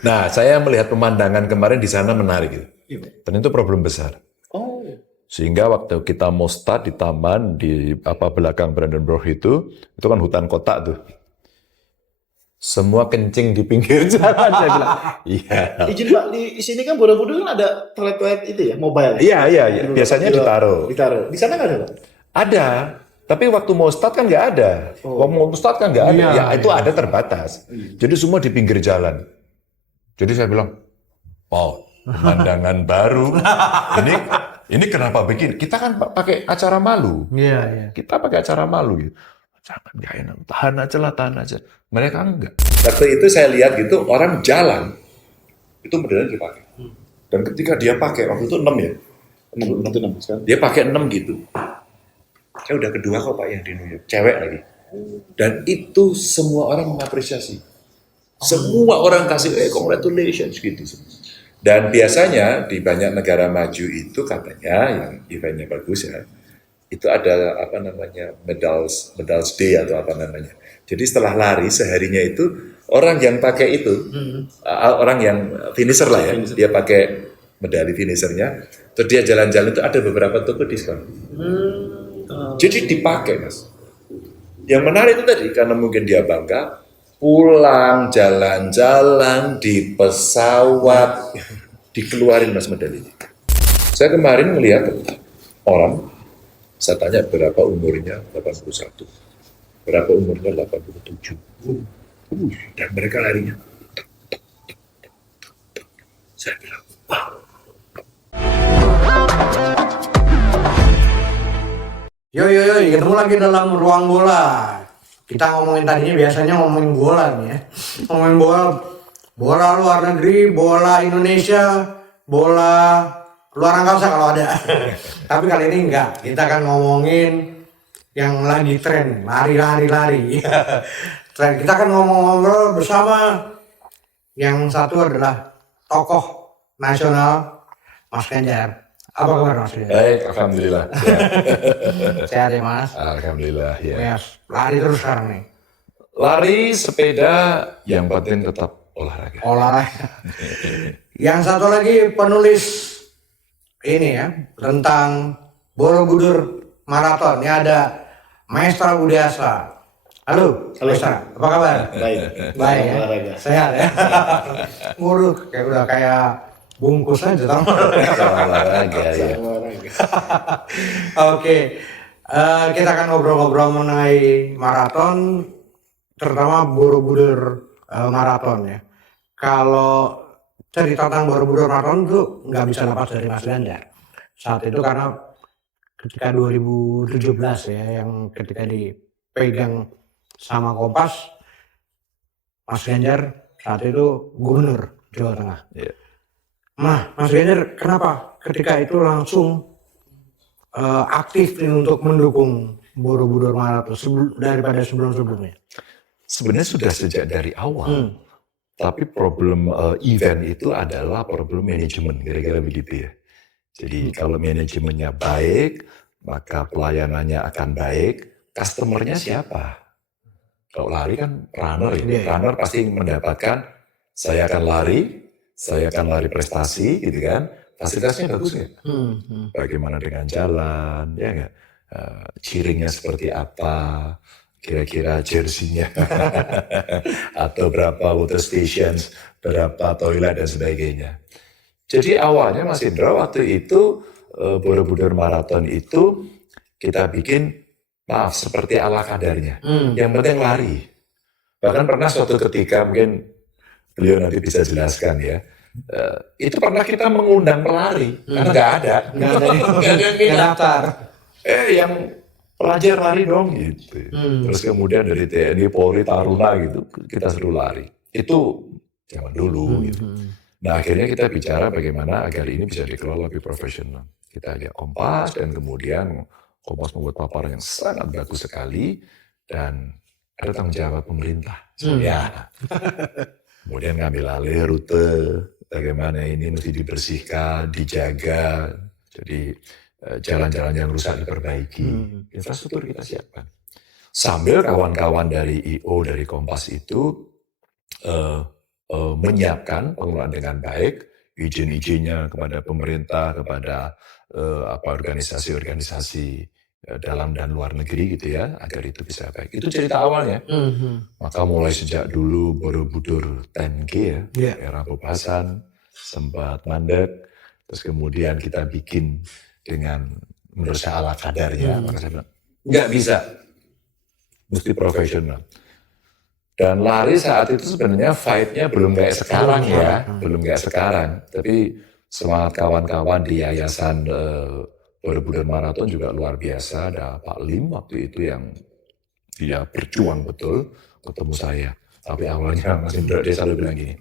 Nah, saya melihat pemandangan kemarin di sana menarik gitu. Dan itu problem besar. Oh. Sehingga waktu kita mau start di taman di belakang Brandenburg itu kan hutan kotak tuh. Semua kencing di pinggir jalan, saya bilang. Iya. Izin Pak, di sini kan Borobudur kan ada toilet itu ya, mobile. Iya. Biasanya ditaruh. Ditaruh. Di sana nggak ada Pak? Ada. Tapi waktu mau start kan nggak ada. Waktu mau start kan nggak ada. Iya, Itu ada terbatas. Jadi semua di pinggir jalan. Jadi saya bilang, wow, pemandangan baru. Ini kenapa begini? Kita kan pakai acara malu. Iya. Kita pakai acara malu gitu. Jangan, gak enak. Tahan aja. Mereka enggak. Waktu itu saya lihat gitu, orang jalan, itu beneran dipakai. Dan ketika dia pakai, waktu itu 6 ya? 6. Dia pakai 6 gitu. Saya udah kedua kok Pak yang di New York, cewek lagi. Dan itu semua orang mengapresiasi. Semua orang kasih, congratulations gitu. Dan biasanya di banyak negara maju itu katanya, yang eventnya bagus ya, itu ada medals day atau apa namanya. Jadi setelah lari seharinya itu orang yang pakai itu, orang yang finisher lah ya, dia pakai medali finishernya, terus dia jalan-jalan itu ada beberapa toko diskon. Jadi dipakai Mas. Yang menarik itu tadi karena mungkin dia bangga, pulang jalan-jalan di pesawat dikeluarin Mas medalinya. Saya kemarin melihat orang. Saya tanya berapa umurnya, 81. Berapa umurnya, 87. Dan mereka larinya. Saya bilang, wow. Yo, ketemu lagi dalam ruang bola. Kita ngomongin tadinya biasanya ngomongin bola nih ya. Ngomongin bola luar negeri, bola Indonesia, bola luar angkasa kalau ada. Tapi kali ini enggak. Kita akan ngomongin yang lagi tren, lari. Tren. Kita akan ngobrol bersama yang satu adalah tokoh nasional Mas Ganjar. Apa kabar Mas Ganjar? Baik, alhamdulillah. Ya. Sehat ya Mas? Alhamdulillah ya. Yes. Lari terus sekarang nih. Lari, sepeda, yang penting tetap olahraga. Yang satu lagi penulis ini ya tentang Borobudur Marathon. Ini ada Maestra Budiasa. Halo, Maestra, apa kabar? Baik ya? Sehat ya? Waduh, kayak bungkus aja tau. Olahraga ya. Oke, kita akan ngobrol-ngobrol mengenai maraton, terutama Borobudur Marathon ya. Kalau cerita tentang Borobudur Marathon itu nggak bisa lepas dari Mas Ganjar. Saat itu karena ketika 2017 ya, yang ketika dipegang sama Kompas, Mas Ganjar saat itu gubernur Jawa Tengah. Yeah. Nah, Mas Ganjar kenapa ketika itu langsung aktif untuk mendukung Borobudur Marathon daripada sebelum-sebelumnya? Sebenarnya sudah sejak dari awal. Tapi problem event itu adalah problem manajemen, kira-kira begitu ya. Jadi kalau manajemennya baik, maka pelayanannya akan baik, customernya siapa? Kalau lari kan runner ya, runner pasti mendapatkan, saya akan lari prestasi gitu kan, fasilitasnya bagus nggak? Bagaimana dengan jalan, ya nggak? Cheeringnya seperti apa? Kira-kira jersey-nya atau berapa water stations, berapa toilet dan sebagainya. Jadi awalnya Mas Indra waktu itu Borobudur Marathon itu kita bikin seperti ala kadarnya. Yang penting lari. Bahkan pernah suatu ketika mungkin beliau nanti bisa jelaskan ya. Itu pernah kita mengundang pelari karena nggak ada Nggak daftar. Yang pelajar lari dong gitu. Terus kemudian dari TNI, Polri, Taruna gitu kita suruh lari. Itu zaman dulu gitu. Nah akhirnya kita bicara bagaimana agar ini bisa dikelola lebih profesional. Kita lihat Kompas dan kemudian Kompas membuat paparan yang sangat bagus sekali dan ada tanggung jawab pemerintah. Ya. Kemudian ngambil alih rute, bagaimana ini mesti dibersihkan, dijaga. Jadi jalan-jalan yang rusak diperbaiki, infrastruktur kita siapkan. Sambil kawan-kawan dari IO, dari Kompas itu menyiapkan pengelolaan dengan baik, izin-izinnya kepada pemerintah, kepada organisasi-organisasi dalam dan luar negeri gitu ya, agar itu bisa baik. Itu cerita awalnya. Maka mulai sejak dulu Borobudur 10G ya, Iya. era Bobasan, sempat mandek, terus kemudian kita bikin dengan menurut saya ala kadarnya, maka saya bilang, nggak bisa, mesti profesional. Dan lari saat itu sebenarnya fight-nya belum kayak sekarang ya, belum kayak sekarang. Tapi semangat kawan-kawan di Yayasan Borobudur Marathon juga luar biasa. Ada Pak Lim waktu itu yang dia berjuang betul ketemu saya. Tapi awalnya Mas Indra dia selalu bilang gini,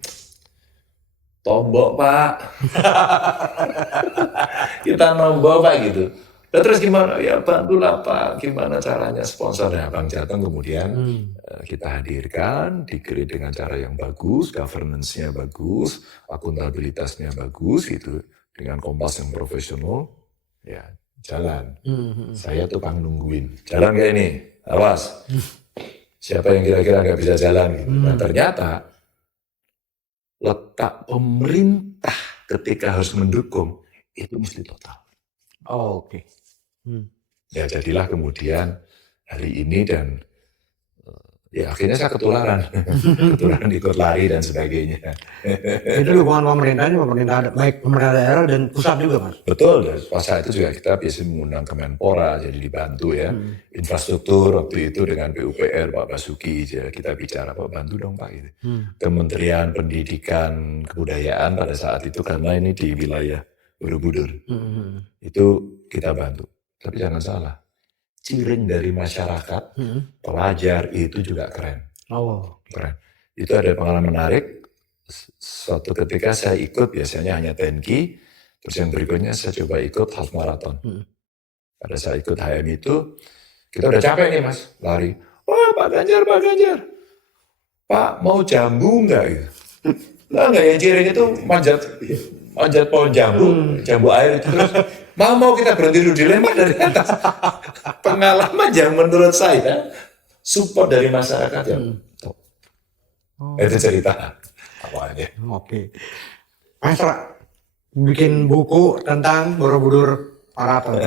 tombok Pak, kita nombok Pak gitu. Nah, terus gimana? Ya bantulah Pak, gimana caranya sponsor. Nah, Bang Jateng kemudian kita hadirkan, di-create dengan cara yang bagus, governance-nya bagus, akuntabilitasnya bagus gitu, dengan kompas yang profesional, ya jalan. Saya tukang nungguin, jalan kayak ini, awas. Siapa yang kira-kira nggak bisa jalan gitu. Nah ternyata letak pemerintah ketika harus mendukung, itu mesti total. Oh, oke. Ya jadilah kemudian hari ini dan ya akhirnya saya ketularan ikut lari dan sebagainya. Itu dukungan pemerintah baik pemerintah daerah dan pusat juga Mas. Betul, dan pas saat itu juga kita biasanya mengundang Kemenpora, jadi dibantu ya. Infrastruktur waktu itu dengan PUPR Pak Basuki, ya, kita bicara Pak bantu dong Pak. Gitu. Kementerian Pendidikan Kebudayaan pada saat itu karena ini di wilayah Borobudur, itu kita bantu. Tapi jangan salah, ciring dari masyarakat, pelajar itu juga keren. Oh. Keren. Itu ada pengalaman menarik. Suatu ketika saya ikut biasanya hanya 10K, terus yang berikutnya saya coba ikut half marathon. Pada saat ikut HM itu, kita udah capek nih Mas, lari. Wah Pak Ganjar, Pak mau jambu nggak? Gitu. Lah nggak, yang ciring itu manjat pohon jambu air itu terus. Mau kita berhenti dulu dilempar dari atas. Pengalaman yang menurut saya support dari masyarakat yang top. Itu cerita awalnya. Oke. Mas Ra, bikin buku tentang Borobudur Marathon.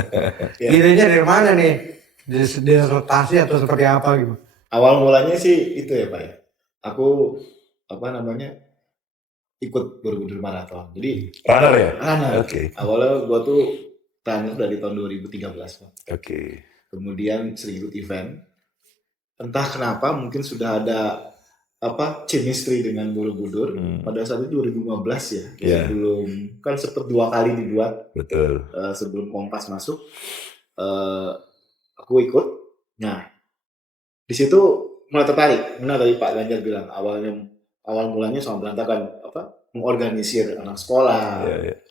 Idenya dari mana nih? Disertasi atau seperti apa gitu? Awal mulanya sih itu ya Pak ya. Aku ikut Borobudur Marathon. Jadi Runner ya? runner. Oke. Awalnya gua tuh runner dari tahun 2013 Pak. Oke. Kemudian sering ikut event. Entah kenapa mungkin sudah ada chemistry dengan Borobudur. Pada saat itu 2015 ya. Iya. Sebelum kan sempat 2 kali dibuat Betul. sebelum Kompas masuk. Aku ikut. Nah, di situ mulai tertarik. Benar tadi Pak Ganjar bilang awal mulanya sama berantakan mengorganisir anak sekolah,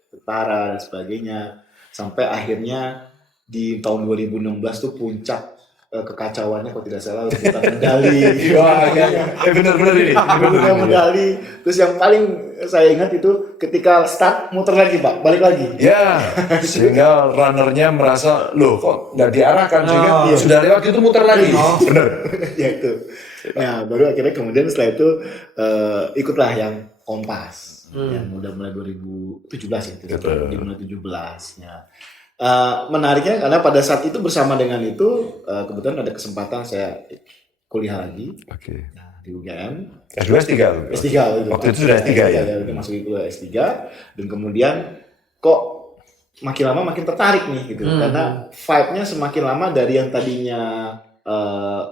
tentara dan sebagainya, sampai akhirnya di tahun 2016 tuh puncak kekacauannya kalau tidak salah rebutan medali. Wah, ya. Benar-benar ini. Rebutan medali. Terus yang paling saya ingat itu ketika start muter lagi Pak, balik lagi. Ya, sehingga runnernya merasa loh kok nggak diarahkan sehingga sudah lewat itu muter lagi. Benar. Ya itu. Nah baru akhirnya kemudian setelah itu ikutlah yang Kompas yang udah mulai 2017 ya, 2017-nya. Menariknya karena pada saat itu bersama dengan itu kebetulan ada kesempatan saya kuliah lagi. Oke. Nah, di UGM. S2 S3. S3 itu. Waktu itu sudah S3 ya. Udah masuk itu S3 dan kemudian kok makin lama makin tertarik nih gitu. Karena vibe-nya semakin lama dari yang tadinya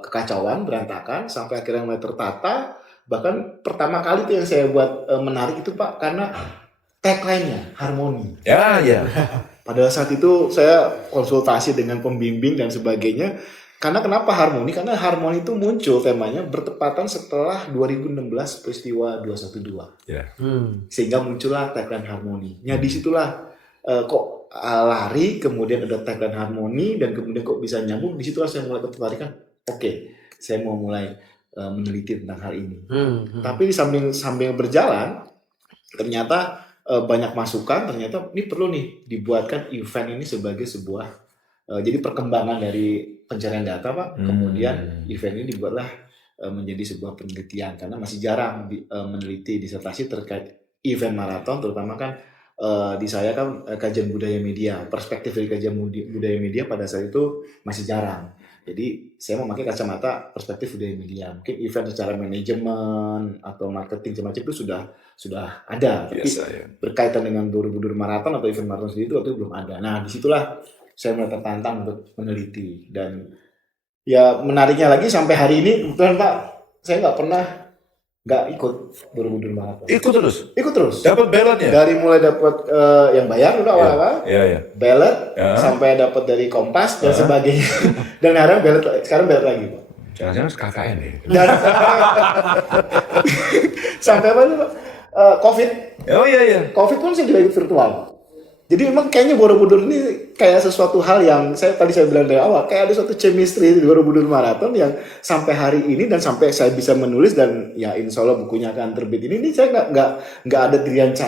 kekacauan, berantakan sampai akhirnya mulai tertata. Bahkan pertama kali tuh yang saya buat menarik itu Pak karena tagline-nya harmoni. Ya. Pada saat itu saya konsultasi dengan pembimbing dan sebagainya. Karena kenapa harmoni? Karena harmoni itu muncul temanya bertepatan setelah 2016 peristiwa 212. Ya. Sehingga muncullah tagline harmoni. Nah disitulah kok lari kemudian ada tagline harmoni dan kemudian kok bisa nyambung. Disitulah saya mulai ketertarikan. Oke, saya mau mulai meneliti tentang hal ini. Tapi sambil berjalan ternyata banyak masukan, ternyata ini perlu nih dibuatkan event ini sebagai sebuah jadi perkembangan dari pencarian data Pak. Kemudian event ini dibuatlah menjadi sebuah penelitian karena masih jarang meneliti disertasi terkait event maraton, terutama kan di saya kan kajian budaya media, perspektif dari kajian budaya media pada saat itu masih jarang. Jadi saya memakai kacamata perspektif budaya media. Mungkin event secara manajemen atau marketing semacam itu sudah ada, tapi Biasa ya. berkaitan dengan Borobudur Marathon atau event marathon sendiri itu waktu itu belum ada. Nah disitulah saya mulai tertantang untuk meneliti, dan ya menariknya lagi sampai hari ini kebetulan Pak, saya nggak ikut Borobudur Marathon. Ikut terus. Dapat ballotnya. dari mulai dapat yang bayar udah awal-awal, Iya. ballot Ya. sampai dapat dari Kompas dan sebagainya. Dan sekarang ballot lagi Pak. Jangan-jangan KKN ya. Dan sampai apa tuh Pak? COVID. Oh iya. COVID pun saya juga ikut virtual. Jadi memang kayaknya Borobudur ini kayak sesuatu hal yang tadi saya bilang dari awal, kayak ada suatu chemistry di Borobudur Marathon yang sampai hari ini dan sampai saya bisa menulis dan ya insya Allah bukunya akan terbit ini saya nggak ada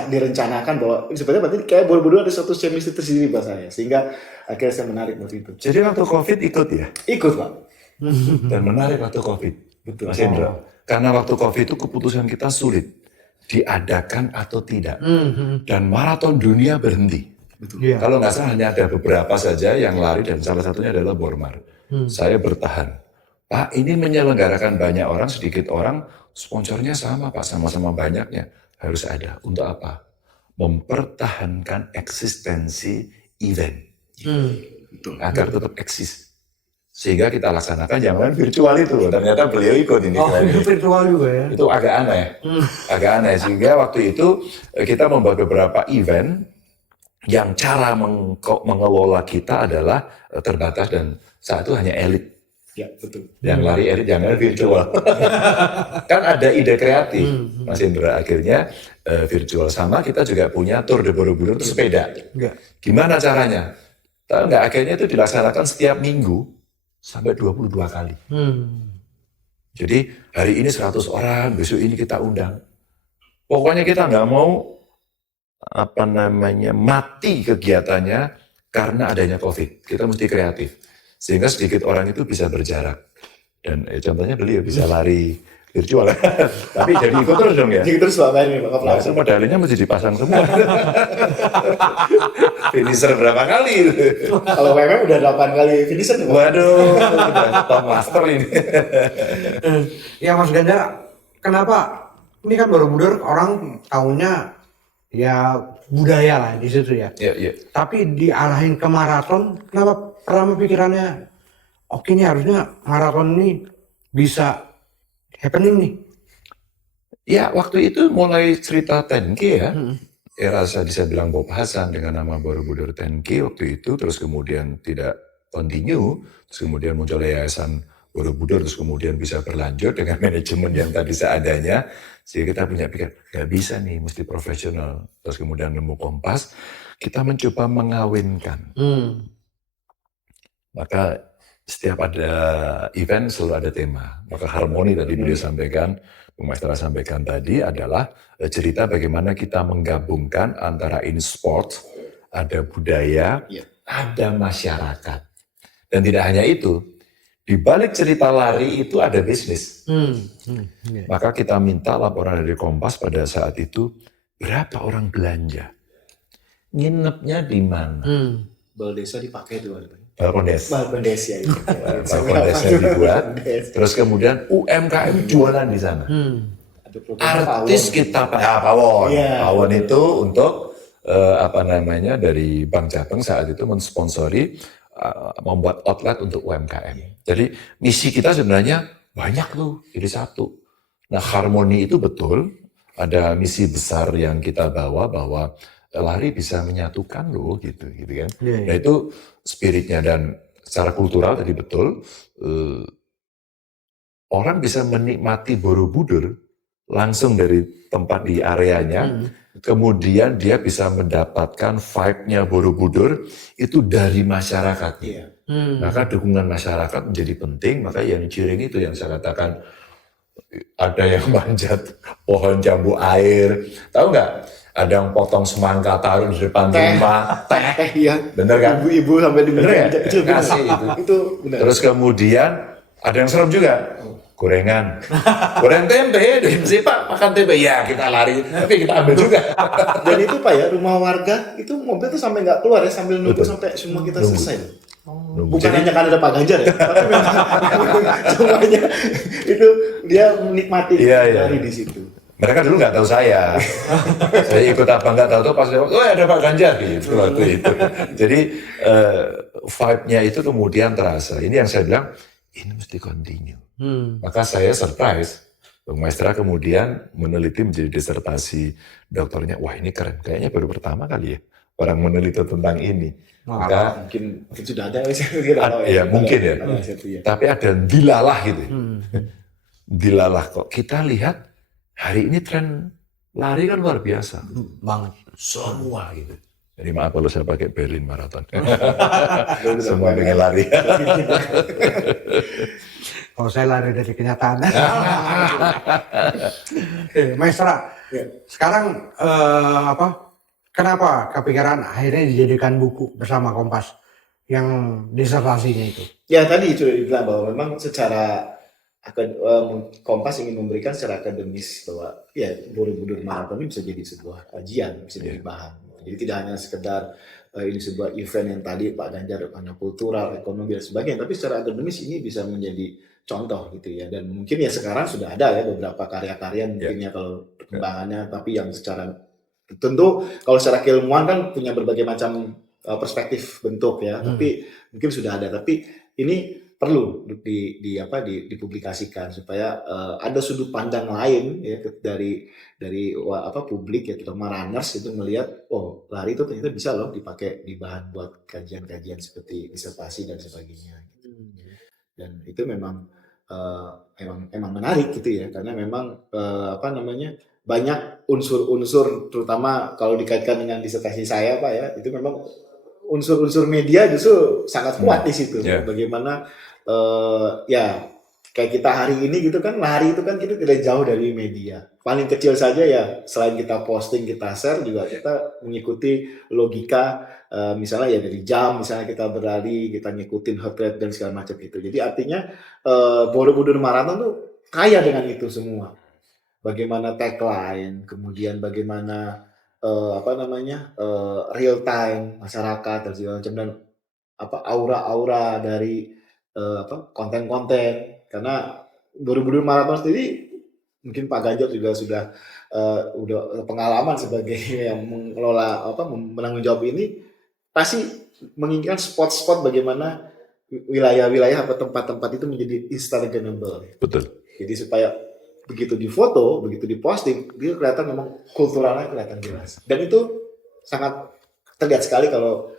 direncanakan bahwa sebenarnya berarti kayak Borobudur ada suatu chemistry tersendiri buat saya, sehingga akhirnya saya menarik waktu itu. Jadi waktu COVID ikut ya? Ikut Pak. Dan menarik waktu COVID. Betul. Mas Indra. Karena waktu COVID itu keputusan kita sulit. Diadakan atau tidak. Dan maraton dunia berhenti. Betul. Iya. Kalau nggak salah hanya ada beberapa saja yang lari dan salah satunya adalah Bormar. Saya bertahan. Pak, ini menyelenggarakan banyak orang, sedikit orang, sponsornya sama Pak, sama-sama banyaknya. Harus ada. Untuk apa? Mempertahankan eksistensi event. Betul. Agar tetap eksis. Sehingga kita laksanakan jangan virtual itu. Ternyata beliau ikut ini. Oh, itu virtual juga ya? Itu agak aneh. Sehingga waktu itu kita membuat beberapa event yang cara mengelola kita adalah terbatas dan saat itu hanya elit. Ya, betul. Yang lari elit jangan virtual. Kan ada ide kreatif, Mas Indra. Akhirnya virtual. Sama kita juga punya Tour de Borobudur itu sepeda. Enggak. Gimana caranya? Tahu nggak? Akhirnya itu dilaksanakan setiap minggu sampai 22 kali. Jadi hari ini 100 orang, besok ini kita undang. Pokoknya kita nggak mau mati kegiatannya karena adanya COVID. Kita mesti kreatif. Sehingga sedikit orang itu bisa berjarak. Dan contohnya beliau bisa lari virtual. Tapi jadi ikut terus dong ya? Jadi terus Pak main nih Pak. Langsung modalnya mesti dipasang semua. Finisher berapa kali? Kalau WMM udah 8 kali finisher nih Pak. Waduh, udah top master ini. Ya Mas Ganjar, kenapa ini kan Borobudur orang tahunya ya budaya lah di situ ya. Iya. Tapi diarahin ke maraton, kenapa pertama pikirannya oke nih harusnya maraton ini bisa happening nih? Ya waktu itu mulai cerita 10K ya. Era saya bisa bilang Bob Hasan dengan nama Borobudur 10K waktu itu, terus kemudian tidak continue, terus kemudian muncul yayasan Borobudur, terus kemudian bisa berlanjut dengan manajemen yang tadi seadanya, sehingga kita punya pikir, nggak bisa nih, mesti profesional. Terus kemudian nemu Kompas, kita mencoba mengawinkan. Maka setiap ada event selalu ada tema. Maka harmoni tadi beliau sampaikan, Bung Maestro sampaikan tadi adalah cerita bagaimana kita menggabungkan antara in sport, ada budaya, ada masyarakat. Dan tidak hanya itu, di balik cerita lari itu ada bisnis. Maka kita minta laporan dari Kompas pada saat itu, berapa orang belanja? Nginepnya di mana? Bal desa dipakai tuh Pak. Balkon desa. Balkon desa ya. Balkon desa dibuat. Terus kemudian UMKM jualan di sana. Ada program Artis Pawon. kita Pawon. Iya. Pawon itu untuk dari Bank Jateng saat itu mensponsori membuat outlet untuk UMKM. Jadi misi kita sebenarnya banyak tuh, jadi satu. Nah harmoni itu betul, ada misi besar yang kita bawa bahwa lari bisa menyatukan loh gitu kan. Nah itu spiritnya, dan secara kultural tadi betul, orang bisa menikmati Borobudur langsung dari tempat di areanya, kemudian dia bisa mendapatkan vibe-nya Borobudur itu dari masyarakatnya. Maka dukungan masyarakat menjadi penting, maka yang ciring itu yang saya katakan, ada yang manjat pohon jambu air, tahu nggak? Ada yang potong semangka taruh di depan rumah, teh, Iya. bener kan? Ibu-ibu sampai di Bener ya? kecil. Kasih itu. Itu benar. Terus kemudian ada yang serem juga. gorengan, goreng tempe, sih Pak makan tempe, ya kita lari, tapi kita ambil juga. Dan itu Pak ya, rumah warga itu mobil tuh sampai nggak keluar ya, sambil nunggu Betul. sampai semua kita Nunggu. selesai. Nunggu. Bukan Jadi hanya karena ada Pak Ganjar ya, tapi memang semuanya itu dia menikmati Iya, iya. dari di situ. mereka dulu nggak tahu saya ikut apa nggak tahu pas lewat, oh ada Pak Ganjar gitu waktu itu. Jadi vibe-nya itu kemudian terasa. Ini yang saya bilang, ini mesti continue. Maka saya surprise, Bang Maestra kemudian meneliti menjadi disertasi doktornya. Wah ini keren, kayaknya baru pertama kali ya orang meneliti tentang ini. Maka Mungkin sudah ada, saya tidak tahu ya mungkin ya. Ada satu ya. Tapi ada dilalah gitu. Dilalah kok. Kita lihat hari ini tren lari kan luar biasa. Banget. Semua gitu. Jadi maaf kalau saya pakai Berlin Marathon. Semua pengen lari. Kalau saya lari dari kenyataan. Maestra, sekarang kenapa kepikiran akhirnya dijadikan buku bersama Kompas yang disertasinya itu? Ya tadi sudah dibilang bahwa memang secara Kompas ingin memberikan secara akademis bahwa ya Borobudur Marathon ini bisa jadi sebuah kajian, bisa jadi bahan. Jadi tidak hanya sekedar ini sebuah event yang tadi Pak Ganjar karena kultural, ekonomi dan sebagainya, tapi secara akademis ini bisa menjadi contoh gitu ya. Dan mungkin ya sekarang sudah ada ya beberapa karya-karya mungkinnya kalau perkembangannya, tapi yang secara tentu kalau secara keilmuan kan punya berbagai macam perspektif bentuk ya, tapi mungkin sudah ada, tapi ini perlu dipublikasikan supaya ada sudut pandang lain ya dari publik ya, terutama runners itu melihat oh lari itu ternyata bisa loh dipakai di bahan buat kajian-kajian seperti disertasi dan sebagainya. Dan itu memang menarik gitu ya, karena memang banyak unsur-unsur, terutama kalau dikaitkan dengan disertasi saya Pak ya, itu memang unsur-unsur media justru sangat kuat di situ. Bagaimana kayak kita hari ini gitu kan, lari itu kan kita tidak jauh dari media. Paling kecil saja ya, selain kita posting, kita share, juga kita mengikuti logika misalnya ya dari jam, misalnya kita berlari, kita ngikutin heart rate dan segala macam itu. Jadi artinya Borobudur Marathon tuh kaya dengan itu semua. Bagaimana tagline, kemudian bagaimana real time masyarakat dan segala macam, dan aura-aura dari konten-konten. Karena Borobudur Marathon sendiri mungkin Pak Ganjar juga sudah udah pengalaman sebagai yang mengelola menanggung jawab ini, pasti menginginkan spot-spot bagaimana wilayah-wilayah atau tempat-tempat itu menjadi instagramable. Betul. Jadi supaya begitu difoto, begitu diposting, dia kelihatan memang kulturalnya kelihatan jelas. Dan itu sangat terlihat sekali kalau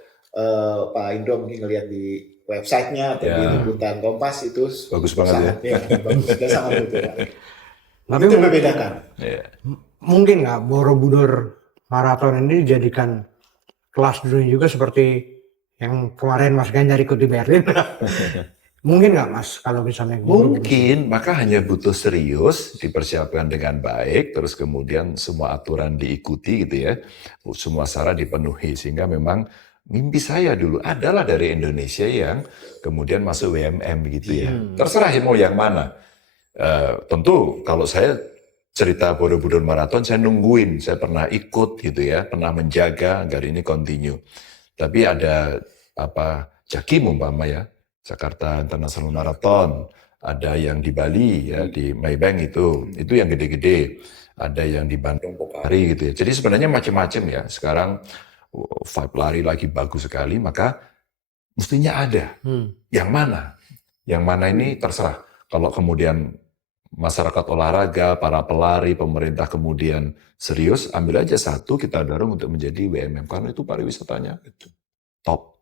Pak Indro mungkin ngelihat di websitenya atau di liputan Kompas itu bagus banget bagus dan sangat kultural. Tapi itu membedakan. Mungkin nggak Borobudur Marathon ini dijadikan kelas dunia juga seperti yang kemarin Mas Ganjar ikut di Berlin? Mungkin nggak Mas kalau misalnya? Mungkin, maka hanya butuh serius, dipersiapkan dengan baik, terus kemudian semua aturan diikuti gitu ya, semua syarat dipenuhi, sehingga memang mimpi saya dulu adalah dari Indonesia yang kemudian masuk WMM gitu ya. Terserah mau yang mana. Tentu kalau saya cerita Borobudur Marathon, saya nungguin, saya pernah ikut gitu ya, pernah menjaga agar ini continue. Tapi ada Jakim umpama ya, Jakarta International Marathon, ada yang di Bali ya, di Maybank itu yang gede-gede, ada yang di Bandung Pokari gitu ya. Jadi sebenarnya macam-macam ya. Sekarang vibe lari lagi bagus sekali, maka mestinya ada. Yang mana? Yang mana ini terserah. Kalau kemudian masyarakat olahraga, para pelari, pemerintah kemudian serius, ambil aja satu, kita dorong untuk menjadi WMM, karena itu pariwisatanya itu top.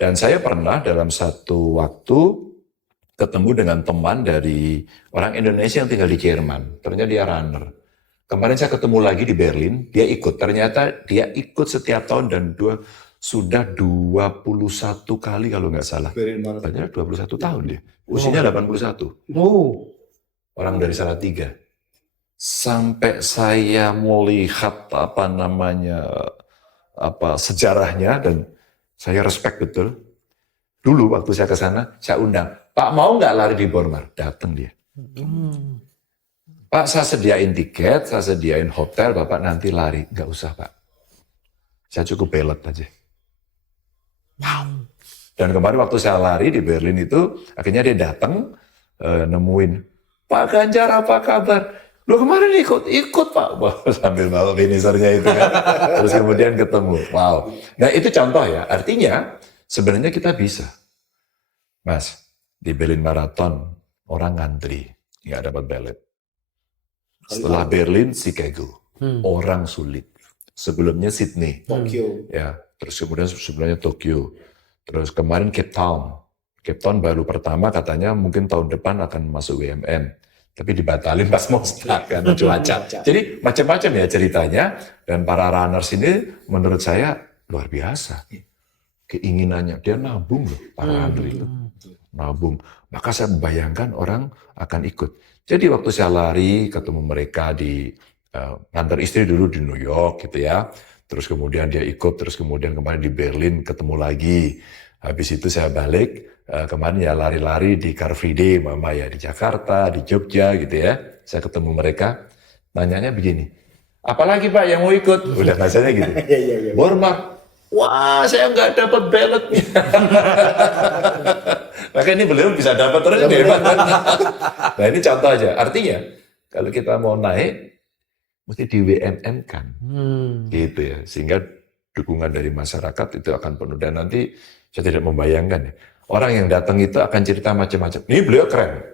Dan saya pernah dalam satu waktu ketemu dengan teman dari orang Indonesia yang tinggal di Jerman, ternyata dia runner. Kemarin saya ketemu lagi di Berlin, dia ikut. Ternyata dia ikut setiap tahun dan sudah 21 kali kalau nggak salah. Ternyata 21 tahun dia. Usianya 81. Orang dari Salatiga. Sampai saya melihat sejarahnya dan saya respect betul. Dulu waktu saya ke sana, saya undang, Pak mau nggak lari di Bormar? Datang dia. Pak, saya sediain tiket, saya sediain hotel, Bapak nanti lari. Nggak usah, Pak. Saya cukup pelet aja. Dan kemarin waktu saya lari di Berlin itu, akhirnya dia datang, nemuin, Pak Ganjar apa kabar? Loh kemarin ikut Pak. Wah, sambil bawa finishernya itu kan. Terus kemudian ketemu. Wow. Nah itu contoh ya, artinya sebenarnya kita bisa. Mas, di Berlin Marathon, orang ngantri, nggak dapat ballot. Setelah Berlin, Chicago, orang sulit. Sebelumnya Sydney, Tokyo. ya. Terus kemudian sebelumnya Tokyo. Terus kemarin Cape Town. Cape Town baru pertama katanya mungkin tahun depan akan masuk WMN. Tapi dibatalin pas mau start karena cuaca. Jadi macam-macam ya ceritanya. Dan para runners ini menurut saya luar biasa. Keinginannya, dia nabung loh para runner itu. Nabung. Maka saya membayangkan orang akan ikut. Jadi waktu saya lari ketemu mereka di ngantar istri dulu di New York gitu ya. Terus kemudian dia ikut, terus kemudian kemarin di Berlin ketemu lagi. Habis itu saya balik, kemarin ya lari-lari di Car Free Day, Mama ya di Jakarta, di Jogja gitu ya. Saya ketemu mereka, nanyanya begini, apalagi Pak yang mau ikut? Udah bahasanya gitu. Bormark, wah saya nggak dapat ballot. Maka ini belum bisa dapat terus nih. Nah ini contoh aja, artinya kalau kita mau naik, mesti di WMN kan, gitu ya, sehingga dukungan dari masyarakat itu akan penuh. Dan nanti saya tidak membayangkan ya, orang yang datang itu akan cerita macam-macam. Ini beliau keren,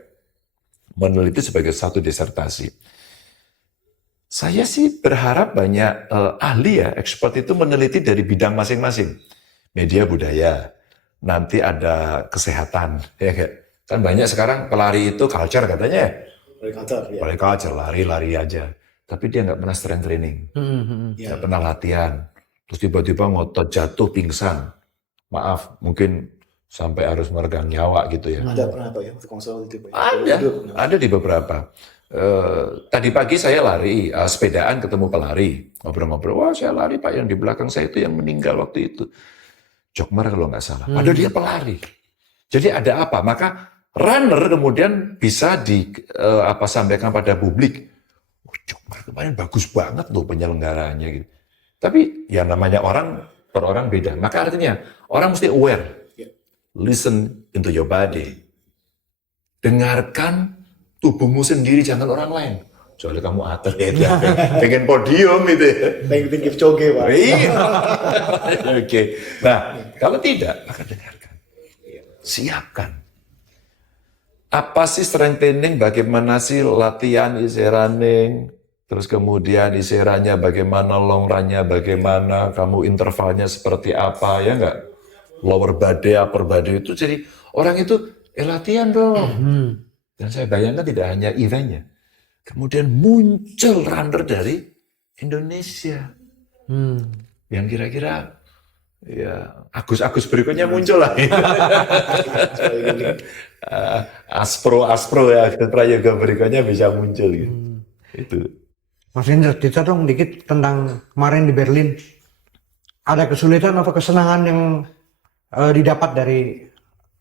meneliti sebagai satu disertasi. Saya sih berharap banyak ahli ya, expert itu meneliti dari bidang masing-masing. Media budaya, nanti ada kesehatan, ya kan banyak sekarang pelari itu culture katanya ya. Pelari culture, lari-lari aja. Tapi dia nggak pernah strength training, nggak pernah latihan, terus tiba-tiba ngotot jatuh pingsan, maaf mungkin sampai harus meregang nyawa gitu ya. Ada pernah Pak ya, konsul itu Pak? Ada di beberapa. Tadi pagi saya lari, sepedaan ketemu pelari, ngobrol-ngobrol, wah saya lari Pak, yang di belakang saya itu yang meninggal waktu itu, Jokmar kalau nggak salah, padahal dia pelari. Jadi ada apa? Maka runner kemudian bisa sampaikan pada publik. Jokmar kemarin bagus banget loh penyelenggaraannya gitu. Tapi ya namanya orang per orang beda. Maka artinya orang mesti aware. Listen into your body. Dengarkan tubuhmu sendiri, jangan orang lain. Soalnya kamu atlet ya, pengen podium gitu ya. Pengen Kipchoge Pak. Iya. Oke. Nah, kalau tidak, maka dengarkan. Siapkan. Apa sih strength training, bagaimana sih latihan easy running, terus kemudian easy run-nya bagaimana, long run-nya bagaimana, kamu intervalnya seperti apa, ya enggak? Lower body, upper body itu, jadi orang itu, latihan dong. Dan saya bayangkan tidak hanya eventnya, kemudian muncul runner dari Indonesia, yang kira-kira, ya Agus berikutnya muncul lah. Aspro ya, prayoga berikutnya bisa muncul gitu. Itu. Mas Indra, cerita dong dikit tentang kemarin di Berlin. Ada kesulitan atau kesenangan yang didapat dari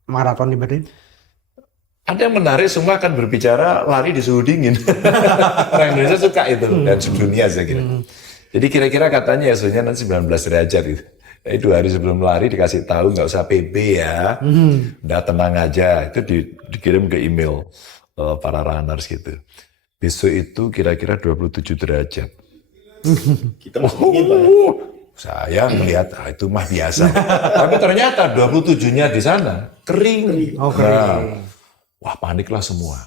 maraton di Berlin? Ada yang menarik, semua akan berbicara lari di suhu dingin. Orang Indonesia suka itu, dan sedunia saya kira. Jadi kira-kira katanya ya suhunya nanti 19 derajat gitu. Jadi 2 hari sebelum lari dikasih tahu nggak usah PB ya, udah tenang aja. Itu dikirim ke email para runners gitu. Besok itu kira-kira 27 derajat. Kita masih dingin Pak. Saya melihat itu mah biasa. Tapi ternyata 27-nya di sana kering. Oh, kering. Wah paniklah semua.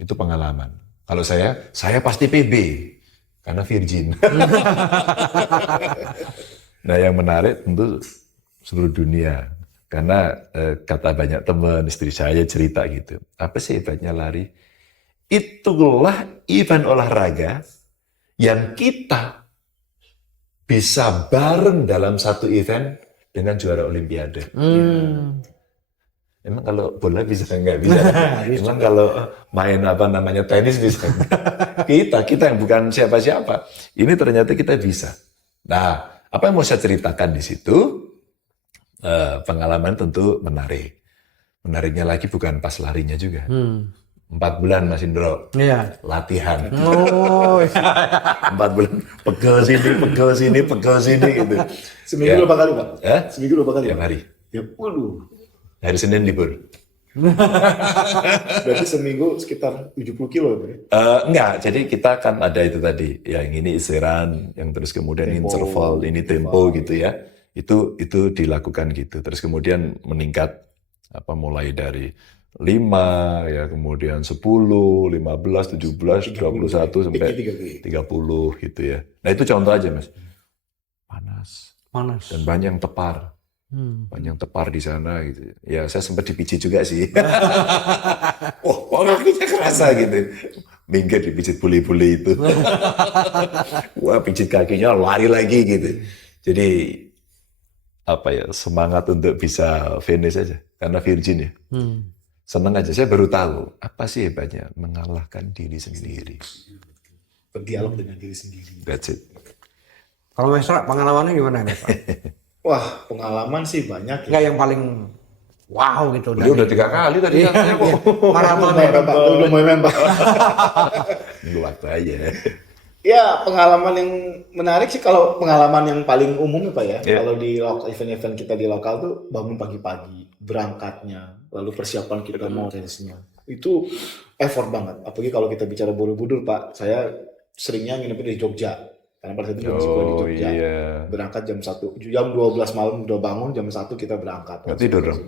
Itu pengalaman. Kalau saya pasti PB karena virgin. Nah yang menarik tentu seluruh dunia. Karena kata banyak teman, istri saya cerita gitu. Apa sih hebatnya lari? Itulah event olahraga yang kita bisa bareng dalam satu event dengan juara Olimpiade. Emang kalau bola bisa nggak bisa? Emang kalau main tenis bisa? Kita yang bukan siapa-siapa. Ini ternyata kita bisa. Nah, apa yang mau saya ceritakan di situ? Pengalaman tentu menarik. Menariknya lagi bukan pas larinya juga. 4 bulan Mas Indro Iya. latihan. Oh, 4 bulan pegel sini gitu. Seminggu Ya. berapa kali, Pak? Hah? Seminggu berapa kali, Tiap Pak? hari. Ya, waduh. Hari Senin libur. Berarti seminggu sekitar 70 kilo ya, Pak? Enggak, jadi kita kan ada itu tadi, yang ini isiran, yang terus kemudian Tempo. interval, ini tempo gitu ya. Itu dilakukan gitu. Terus kemudian meningkat mulai dari 5 ya, kemudian 10, 15, 17, 21 sampai 30 gitu ya. Nah, itu contoh aja, Mas. Panas dan banyak yang tepar. Banyak yang tepar di sana gitu. Ya, saya sempat dipijit juga sih. Kakinya kerasa gitu. Minggir dipijit bule-bule itu. Wah, pijit kakinya lari lagi gitu. Jadi semangat untuk bisa finish aja karena virgin ya. Seneng aja. Saya baru tahu apa sih hebatnya mengalahkan diri sendiri. Berdialog dengan diri sendiri. That's it. kalau Mesra pengalamannya gimana nih, Pak? Wah, pengalaman sih banyak ya. Enggak yang paling wow gitu. Dia udah 3 kali tadi katanya kok. Maraton ya. Pak, lumayan, Pak. Nunggu waktu aja. Ya, pengalaman yang menarik sih kalau pengalaman yang paling umum ya, Pak ya. Iya. Kalau di event-event kita di lokal tuh bangun pagi-pagi, berangkatnya, lalu persiapan kita mau race-nya. Itu effort banget. Apalagi kalau kita bicara Borobudur, Pak. Saya seringnya nginep di Jogja. Karena pada saat itu masih kuliah di Jogja. Iya. Berangkat jam 12 malam udah bangun, jam 1 kita berangkat. Nggak tidur dong?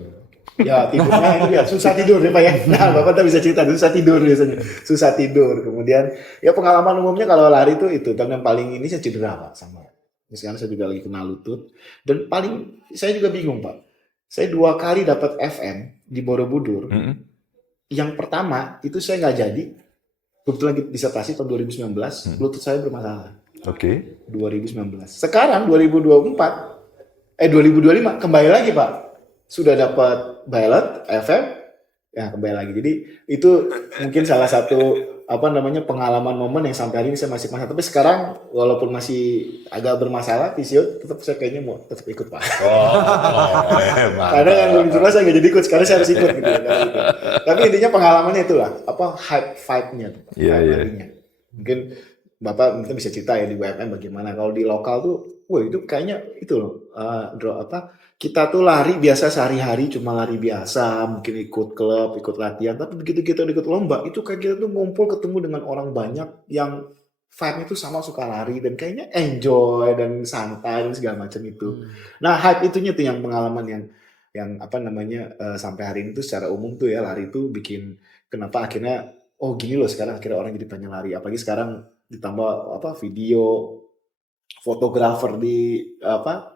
Ya tidurnya itu ya susah tidur ya Pak ya. Nah Bapak tak bisa cerita susah tidur biasanya. Susah tidur. Kemudian ya pengalaman umumnya kalau lari itu dan yang paling ini saya cedera Pak sama. Sekarang saya juga lagi kena lutut dan paling saya juga bingung Pak. Saya 2 kali dapat FM di Borobudur. Yang pertama itu saya nggak jadi. Kebetulan disertasi tahun 2019 lutut saya bermasalah. Oke. 2019. Sekarang 2025 kembali lagi Pak. Sudah dapat ballot FM ya kembali lagi. Jadi itu mungkin salah satu pengalaman momen yang sampai hari ini saya masih tapi sekarang walaupun masih agak bermasalah fisio tetap saya kayaknya mau tetap ikut Pak. Karena yang 2017 saya nggak jadi ikut, sekarang saya harus ikut gitu ya. Tapi intinya pengalamannya itulah hype vibe-nya tuh. Iya. Mungkin Bapak mungkin bisa cerita ya di WMM bagaimana. Kalau di lokal tuh, wah itu kayaknya itu loh, kita tuh lari biasa sehari-hari cuma lari biasa, mungkin ikut klub, ikut latihan. Tapi begitu kita ikut lomba, itu kayak kita tuh ngumpul ketemu dengan orang banyak yang vibe itu sama suka lari dan kayaknya enjoy dan santai dan segala macam itu. Nah hype itunya tuh yang pengalaman yang sampai hari ini tuh secara umum tuh ya lari tuh bikin kenapa akhirnya gini loh sekarang akhirnya orang jadi banyak lari. Apalagi sekarang ditambah video fotografer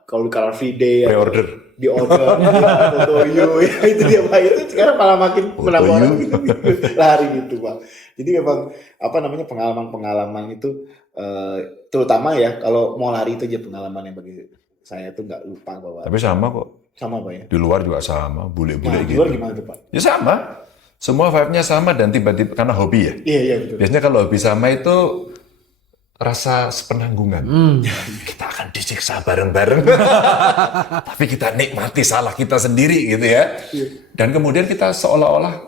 kalau di Car Free Day Pre-order. di order foto itu dia Pak itu sekarang malah makin menambah orang gitu, lari gitu Pak. Jadi memang pengalaman itu terutama ya kalau mau lari itu aja pengalaman yang bagi saya tuh nggak lupa bahwa Tapi sama kok. sama Pak ya. Di luar juga sama, bule-bule Di gitu. luar gimana tuh Pak? Ya sama. Semua vibe-nya sama dan tiba-tiba karena hobi ya. Iya betul. Biasanya kalau hobi sama itu rasa sepenanggungan. Kita akan disiksa bareng-bareng. Tapi kita nikmati salah kita sendiri gitu ya. Dan kemudian kita seolah-olah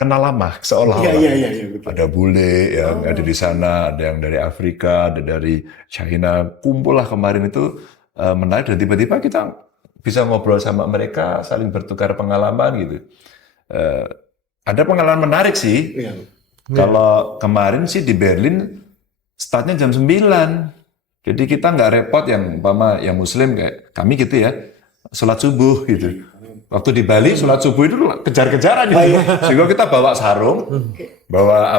kenal lama, seolah-olah. Iya betul. Ada bule yang ada di sana, ada yang dari Afrika, ada dari China. Kumpul lah kemarin itu menarik dan tiba-tiba kita bisa ngobrol sama mereka, saling bertukar pengalaman gitu. Ada pengalaman menarik sih. Iya. Kalau kemarin sih di Berlin startnya jam 9. Jadi kita nggak repot yang yang muslim kayak kami gitu ya. Sholat subuh gitu. Waktu di Bali sholat subuh itu kejar-kejaran gitu. Sehingga kita bawa sarung, bawa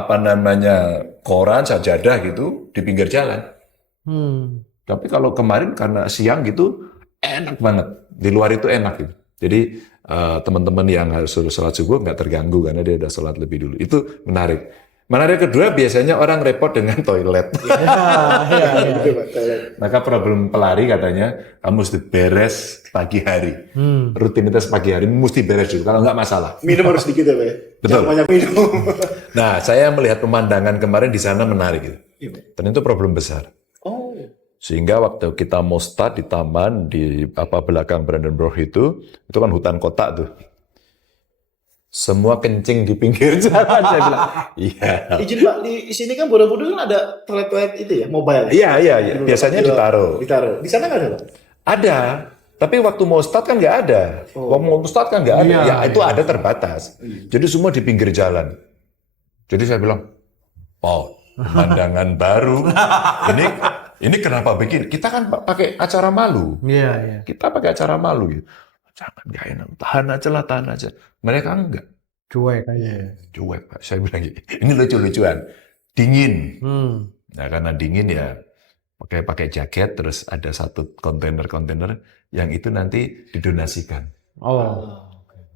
koran, sajadah gitu di pinggir jalan. Tapi kalau kemarin karena siang gitu enak banget. Di luar itu enak gitu. Jadi teman-teman yang harus sholat subuh nggak terganggu karena dia udah sholat lebih dulu. Itu menarik. Menarik kedua biasanya orang repot dengan toilet. Betul Pak. Maka problem pelari katanya kamu mesti beres pagi hari. Rutinitas pagi hari mesti beres dulu. Kalau nggak masalah. Minum harus sedikit ya Pak ya. Betul. Jangan banyak minum. Nah, saya melihat pemandangan kemarin di sana menarik gitu. Iya, Pak. Dan itu problem besar. Oh. Sehingga waktu kita mau start di taman di belakang Brandenburg itu kan hutan kota tuh. semua kencing di pinggir jalan. Saya bilang, iya. Izin Pak, di sini kan Borobudur kan ada toilet-toilet itu ya, mobile. Iya. Biasanya ditaruh. Di sana nggak ada Pak? Ada, tapi waktu mau start kan nggak ada. Waktu mau start kan nggak ada. Iya, Ya itu ada terbatas. Jadi semua di pinggir jalan. Jadi saya bilang, oh, pemandangan baru. Ini kenapa begini? Kita kan pakai acara malu. Iya. Kita pakai acara malu gitu. Jangan, nggak enak. Tahan aja. Mereka enggak. Cuek aja. Cuek, Pak. Saya bilang gitu. Ini lucu-lucuan. Dingin. Nah, karena dingin ya pakai jaket, terus ada satu kontainer yang itu nanti didonasikan. Oh.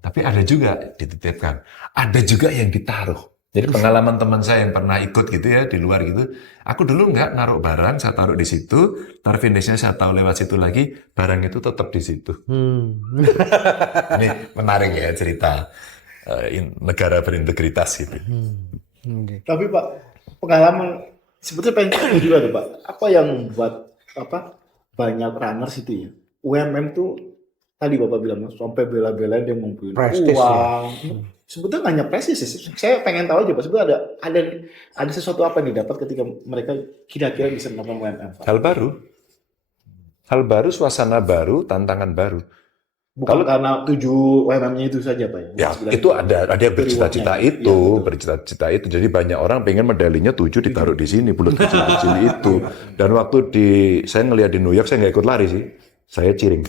Tapi ada juga dititipkan. Ada juga yang ditaruh. Jadi pengalaman teman saya yang pernah ikut gitu ya, di luar gitu. Aku dulu nggak naruh barang, saya taruh di situ, taruh finish-nya saya tahu lewat situ lagi, barang itu tetap di situ. Ini menarik ya cerita negara berintegritas gitu. Tapi Pak, pengalaman sebetulnya pengen tahu juga tuh Pak, apa yang membuat banyak runners itu ya, UMM tuh tadi Bapak bilang sampai bela-belain dia ngumpulin Prestis, uang. Sebetulnya nggak hanya prestis sih. Saya pengen tahu aja Pak, sebetulnya ada sesuatu apa yang didapat ketika mereka kira-kira bisa melakukan UMM Pak? Hal baru, suasana baru, tantangan baru. Bukan karena 7 UMM-nya itu saja Pak Ya, itu ada yang bercita-cita itu, Jadi banyak orang pengen medalinya 7 ditaruh di sini, bulat kecil-kecil itu. Dan waktu saya ngelihat di New York, saya nggak ikut lari sih. Saya ciring.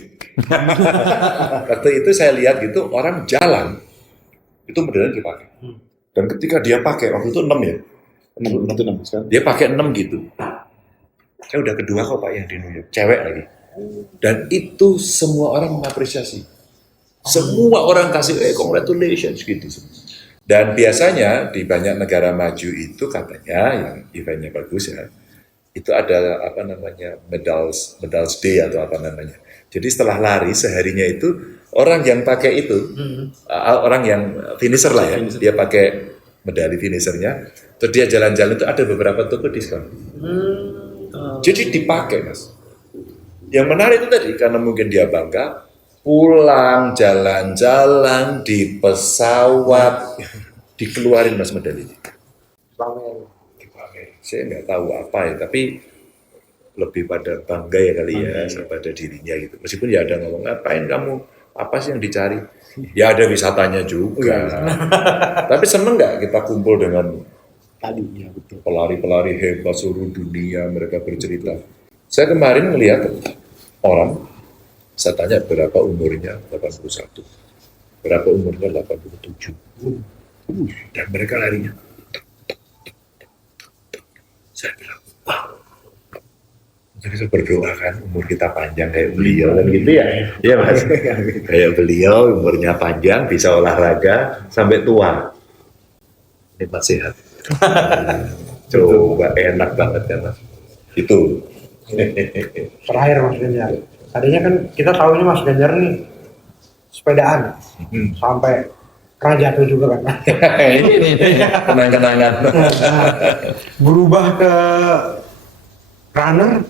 Waktu itu saya lihat gitu, orang jalan, itu beneran dipakai. Dan ketika dia pakai, waktu itu 6 ya. 6 sekarang. Dia pakai 6 gitu. Saya udah kedua kok Pak yang di New York, cewek lagi. Dan itu semua orang mengapresiasi. Semua orang kasih, congratulations gitu. Dan biasanya di banyak negara maju itu katanya, yang eventnya bagus ya, itu ada medals day atau apa namanya. Jadi setelah lari seharinya itu, orang yang pakai itu, orang yang finisher lah ya, dia pakai medali finishernya, terus dia jalan-jalan itu ada beberapa toko diskon. Jadi dipakai Mas. Yang menarik itu tadi, karena mungkin dia bangga, pulang, jalan-jalan, di pesawat, dikeluarin Mas medalinya. Saya nggak tahu apa ya, tapi lebih pada bangga ya kali ya, pada dirinya gitu. Meskipun ya ada ngomong, ngapain kamu, apa sih yang dicari? Ya ada wisatanya juga. Tapi seneng nggak kita kumpul dengan Tadi ya betul. pelari-pelari hebat seluruh dunia, mereka bercerita. Saya kemarin melihat orang, saya tanya berapa umurnya, 81. Berapa umurnya, 87. Dan mereka larinya. Saya bilang, wow. Jadi saya berdoa kan, umur kita panjang kayak beliau kan gitu ya. Iya Mas, kayak beliau umurnya panjang, bisa olahraga sampai tua. Ini masih sehat. Coba enak banget kan Mas. Itu. Terakhir Mas Ganjar. Tadinya kan kita tahunya Mas Ganjar nih sepedaan sampai pernah jatuh juga kan. Ini kenang-kenangan. Berubah ke runner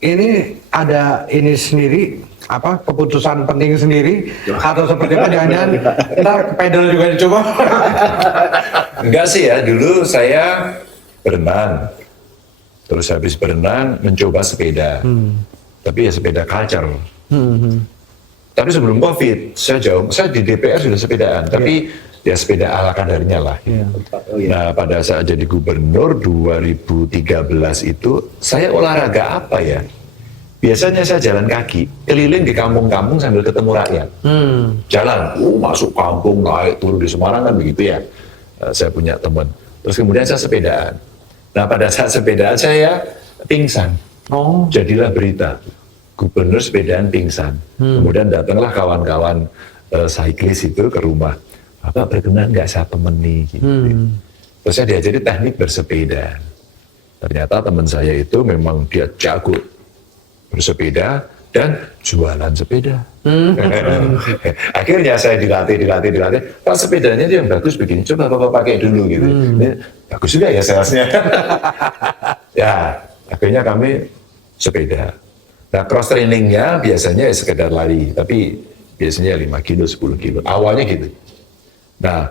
ini ada ini sendiri keputusan penting sendiri atau seperti apa jangan ntar pedal juga dicoba. Enggak sih ya, dulu saya berenang. Terus habis berenang mencoba sepeda. Tapi ya sepeda culture. Tapi sebelum COVID, saya di DPR sudah sepedaan. Tapi ya sepeda ala kadarnya lah. Nah pada saat jadi gubernur 2013 itu, saya olahraga apa ya? Biasanya saya jalan kaki, keliling di kampung-kampung sambil ketemu rakyat. Jalan, masuk kampung, naik turun di Semarang kan begitu ya. Saya punya teman. Terus kemudian saya sepedaan. Nah pada saat sepedaan saya pingsan. Jadilah berita. Gubernur sepedaan pingsan. Kemudian datanglah kawan-kawan cyclist itu ke rumah. Bapak berkenan nggak saya temani? Gitu. Terus saya diajari teknik bersepeda. Ternyata teman saya itu memang dia jago bersepeda dan jualan sepeda. Akhirnya saya dilatih. Pak sepedanya itu yang bagus begini, coba Bapak pakai dulu gitu. Ini bagus juga ya salesnya. Ya, akhirnya kami sepeda. Nah cross trainingnya biasanya sekedar lari, tapi biasanya 5 kilo, 10 kilo. Awalnya gitu. Nah,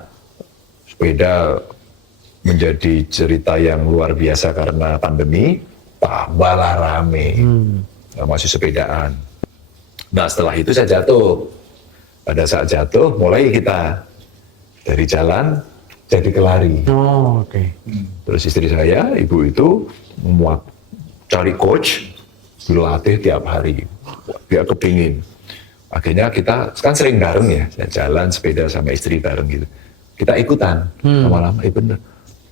sepeda menjadi cerita yang luar biasa karena pandemi, tambahlah rame. Nah, masih sepedaan. Nah, setelah itu saya jatuh. Pada saat jatuh, mulai kita dari jalan jadi ke lari. Oh, oke. Terus istri saya, ibu itu muat cari coach, dilatih tiap hari. Dia kepingin. Akhirnya kita kan sering bareng ya, saya jalan sepeda sama istri bareng gitu. Kita ikutan, lama-lama, bener.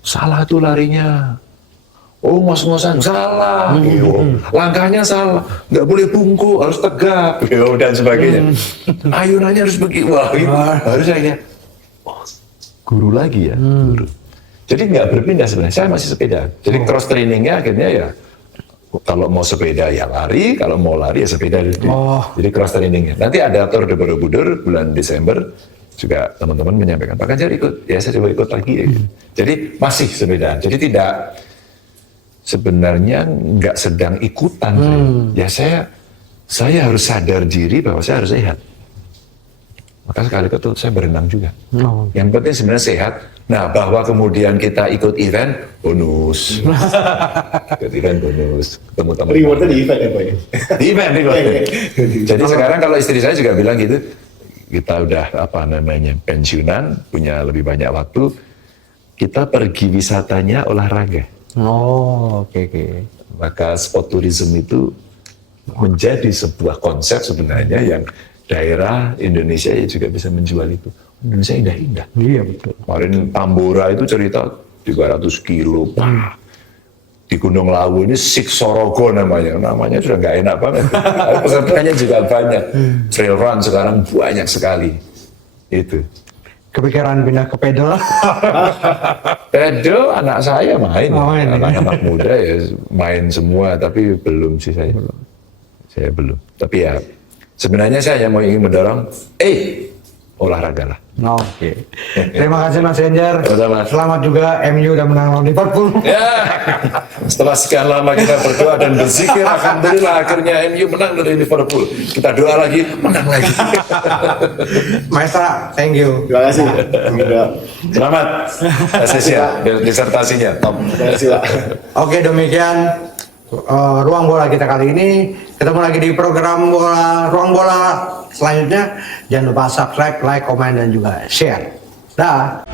Salah tuh larinya. Oh, ngos-ngosan, salah. Langkahnya salah, nggak boleh bungkuk, harus tegak, dan sebagainya. Ayunannya harus begitu. Wah, itu harus saya guru lagi ya, guru. Jadi nggak berpindah sebenarnya, saya masih sepeda. Jadi cross trainingnya akhirnya ya, kalau mau sepeda ya lari, kalau mau lari ya sepeda. Jadi cross trainingnya. Nanti ada Tour de Borobudur bulan Desember, juga teman-teman menyampaikan, Pak Ganjar ikut, ya saya coba ikut lagi. Ya. Jadi masih sepeda. Jadi tidak, sebenarnya nggak sedang ikutan. Ya saya harus sadar diri bahwa saya harus sehat. Maka sekali itu saya berenang juga. Yang penting sebenarnya sehat. Nah, bahwa kemudian kita ikut event, bonus. Ikut event bonus. Ketemu teman. Rewardnya di event ya Pak ya? Di event. Jadi sekarang kalau istri saya juga bilang gitu, kita udah pensiunan, punya lebih banyak waktu, kita pergi wisatanya olahraga. Oh, oke. Maka sport tourism itu menjadi sebuah konsep sebenarnya yang daerah Indonesia ya juga bisa menjual itu. Indonesia indah-indah. Iya, betul. Kemarin Tambora itu cerita 300 kilo. Di Gunung Lawu ini Siksorogo namanya sudah nggak enak banget. Pesertanya juga banyak. Trail run sekarang banyak sekali. Itu. Kepikiran pindah ke pedal? Pedal anak saya main. Main, ya. Anak-anak muda ya main semua, tapi belum sih saya. Saya belum. Tapi ya sebenarnya saya mau ingin mendorong, olahraga lah. Oke. Terima kasih Mas Ganjar. Sama-sama. Selamat juga MU udah menang lawan Liverpool. Ya, setelah sekian lama kita berdoa dan berzikir, alhamdulillah akhirnya MU menang dari Liverpool. Kita doa lagi, menang lagi. Maestra, thank you. Terima kasih. Selamat tesisnya, disertasinya, top. Terima kasih Pak. Oke, demikian Ruang Bola kita kali ini. Ketemu lagi di program Ruang Bola selanjutnya. Jangan lupa subscribe, like, komen, dan juga share. Dah.